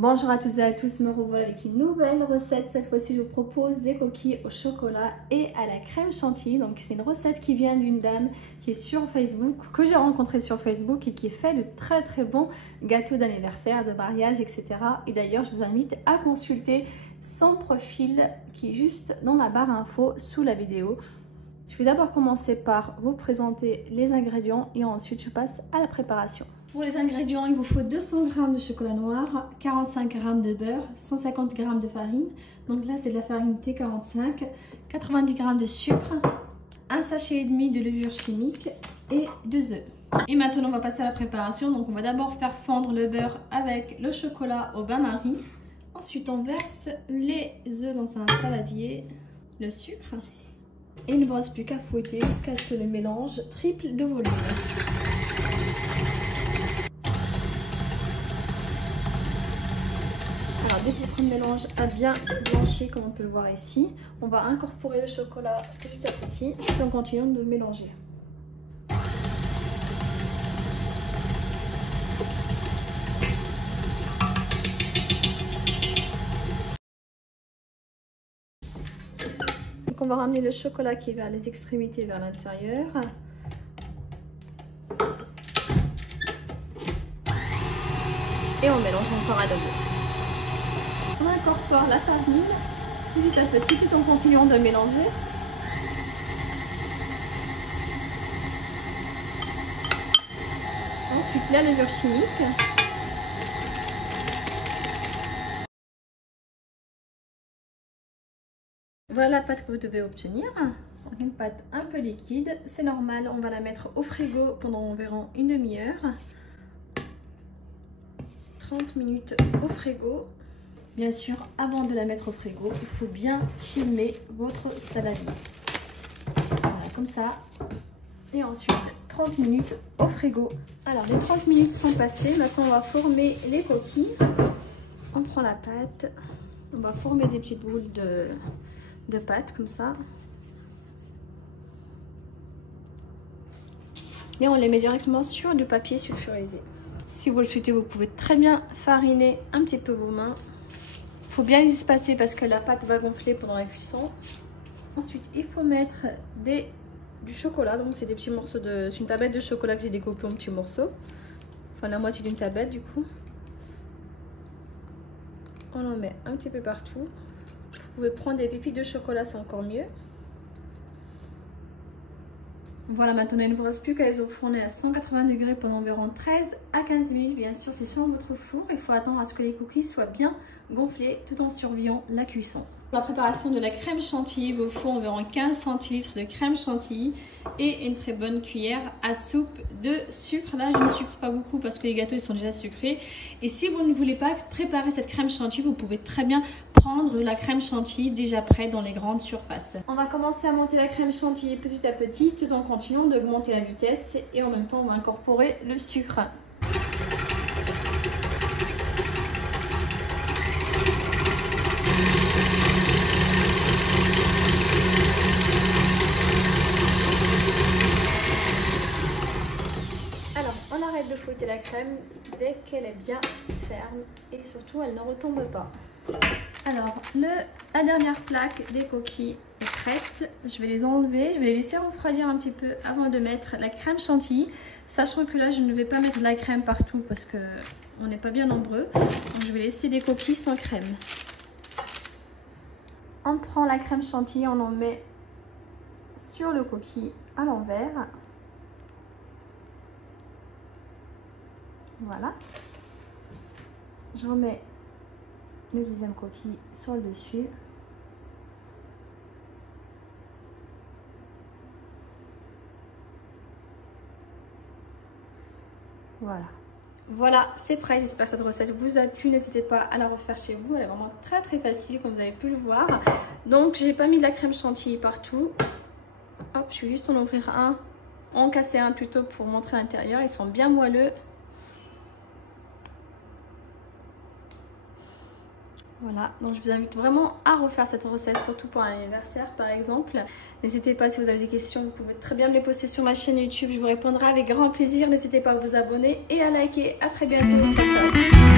Bonjour à toutes et à tous, me revoilà avec une nouvelle recette. Cette fois-ci, je vous propose des coquilles au chocolat et à la crème chantilly. Donc c'est une recette qui vient d'une dame qui est sur Facebook, que j'ai rencontrée sur Facebook et qui fait de très bons gâteaux d'anniversaire, de mariage, etc. Et d'ailleurs, je vous invite à consulter son profil qui est juste dans la barre info sous la vidéo. Je vais d'abord commencer par vous présenter les ingrédients et ensuite je passe à la préparation. Pour les ingrédients, il vous faut 200 g de chocolat noir, 45 g de beurre, 150 g de farine. Donc là, c'est de la farine T45, 90 g de sucre, un sachet et demi de levure chimique et 2 œufs. Et maintenant, on va passer à la préparation. Donc on va d'abord faire fondre le beurre avec le chocolat au bain-marie. Ensuite, on verse les œufs dans un saladier, le sucre. Et il ne vous reste plus qu'à fouetter jusqu'à ce que le mélange triple de volume. Alors dès que votre mélange a bien blanchi, comme on peut le voir ici, on va incorporer le chocolat petit à petit tout en continuant de mélanger. Donc on va ramener le chocolat qui est vers les extrémités vers l'intérieur. Et on mélange encore à nouveau. On incorpore la farine petit à petit tout en continuant de mélanger. Ensuite la levure chimique. Voilà la pâte que vous devez obtenir. Une pâte un peu liquide, c'est normal, on va la mettre au frigo pendant environ une demi-heure. 30 minutes au frigo. Bien sûr, avant de la mettre au frigo, il faut bien filmer votre saladier. Voilà, comme ça. Et ensuite, 30 minutes au frigo. Alors, les 30 minutes sont passées. Maintenant, on va former les coquilles. On prend la pâte. On va former des petites boules de pâte, comme ça. Et on les met directement sur du papier sulfurisé. Si vous le souhaitez, vous pouvez très bien fariner un petit peu vos mains. Il faut bien les espacer parce que la pâte va gonfler pendant la cuisson. Ensuite, il faut mettre du chocolat. Donc, c'est des petits morceaux de... C'est une tablette de chocolat que j'ai découpé en petits morceaux. Enfin, la moitié d'une tablette, du coup. On en met un petit peu partout. Vous pouvez prendre des pépites de chocolat, c'est encore mieux. Voilà, maintenant il ne vous reste plus qu'à les enfourner à 180 degrés pendant environ 13 à 15 minutes. Bien sûr, c'est selon votre four. Il faut attendre à ce que les coquilles soient bien gonflées tout en surveillant la cuisson. Pour la préparation de la crème chantilly, il vous faut environ 15 centilitres de crème chantilly et une très bonne cuillère à soupe de sucre. Là, je ne sucre pas beaucoup parce que les gâteaux ils sont déjà sucrés. Et si vous ne voulez pas préparer cette crème chantilly, vous pouvez très bien prendre la crème chantilly déjà prête dans les grandes surfaces. On va commencer à monter la crème chantilly petit à petit tout en continuant d'augmenter la vitesse et en même temps on va incorporer le sucre. De fouetter la crème dès qu'elle est bien ferme et surtout elle ne retombe pas. Alors la dernière plaque des coquilles est prête. Je vais les enlever, je vais les laisser refroidir un petit peu avant de mettre la crème chantilly, sachant que là je ne vais pas mettre de la crème partout parce que on n'est pas bien nombreux, donc je vais laisser des coquilles sans crème. On prend la crème chantilly, on en met sur le coquille à l'envers. Voilà, je remets le deuxième coquille sur le dessus. Voilà, c'est prêt. J'espère que cette recette vous a plu. N'hésitez pas à la refaire chez vous. Elle est vraiment très facile comme vous avez pu le voir. Donc j'ai pas mis de la crème chantilly partout. Hop, je vais juste en ouvrir un, en casser un plutôt pour montrer l'intérieur. Ils sont bien moelleux. Voilà, donc je vous invite vraiment à refaire cette recette, surtout pour un anniversaire par exemple. N'hésitez pas, si vous avez des questions, vous pouvez très bien me les poster sur ma chaîne YouTube. Je vous répondrai avec grand plaisir. N'hésitez pas à vous abonner et à liker. À très bientôt. Ciao, ciao.